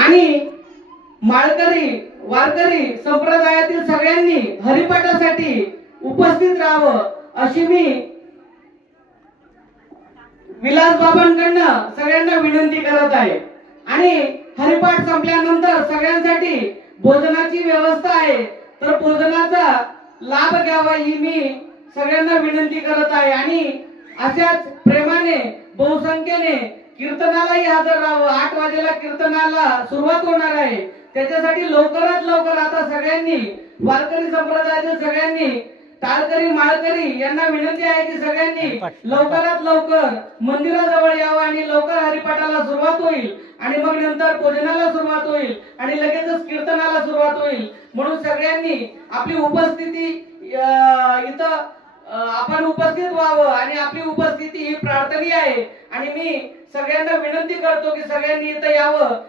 आणि माळकरी वारकरी संप्रदायातील सगळ्यांनी हरिपाठासाठी उपस्थित राहावं अशी मी विलास बाबांकडनं सगळ्यांना विनंती करत आहे। आणि हरिपाठ संपल्यानंतर सगळ्यांसाठी भोजनाची व्यवस्था आहे, तर भोजनाचा लाभ घ्यावा ही मी सगळ्यांना विनंती करत आहे। आणि अशाच प्रेमाने बहुसंख्येने कीर्तनालाही हजर राहावं। 8 वाजेला कीर्तनाला सुरुवात होणार आहे, त्याच्यासाठी लवकरात लवकर आता सगळ्यांनी वारकरी संप्रदायातील सगळ्यांनी टाळकरी माळकरी यांना विनंती आहे की सगळ्यांनी लवकरात लवकर मंदिराजवळ यावं आणि लवकर हरिपाठाला सुरुवात होईल आणि मग नंतर भोजनाला सुरुवात होईल आणि लगेचच कीर्तनाला सुरुवात होईल। म्हणून सगळ्यांनी आपली उपस्थिती इथं आपण उपस्थित व्हावं आणि आपली उपस्थिती ही प्रार्थनीय आहे। आणि मी सगळ्यांना विनंती करतो की सगळ्यांनी इथं यावं।